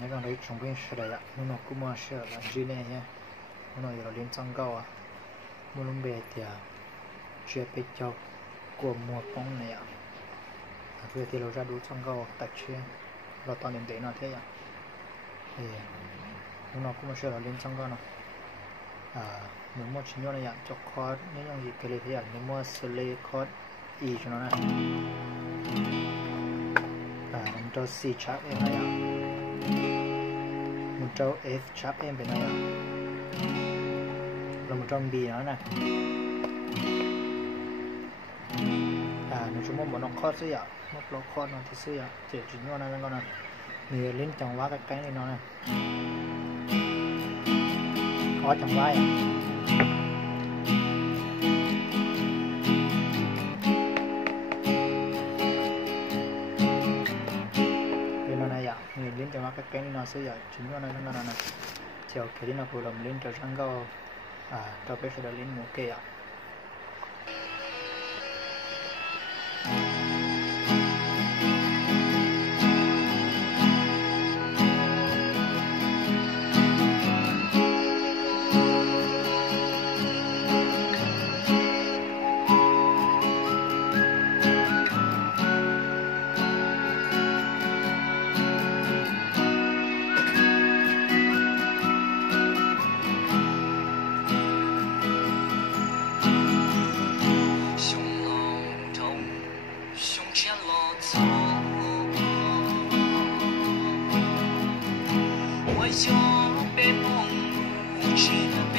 那个来中边是的呀，我估摸是了，这呢呀，我有了连长高啊，我拢别的，只被叫过摸崩了呀，vừa thìเราra đủ trong câu tạch chưa,เราtoàn điểm đấy nó thế à, thì nó cũng sẽ là lên trong câu nó, nếu mà chỉ nhớ là cho code nếu như gì cái này nếu mà select code y cho nó này, mình cho C sharp em này, mình cho F sharp em bên này, rồi mình cho B nó này. Nói chung là nó khó xíu ạ, nó khó nó thì xíu ạ, chỉ như này con này, mình lên chẳng quá cái này nó này, khó chẳng quá ạ. Cái nó này ạ, mình lên chẳng quá cái này nó xíu ạ, chỉ như này con này, chiều cái này vừa làm lên trở sang cao, cho bé sẽ lên một cái ạ.我有被梦无知的被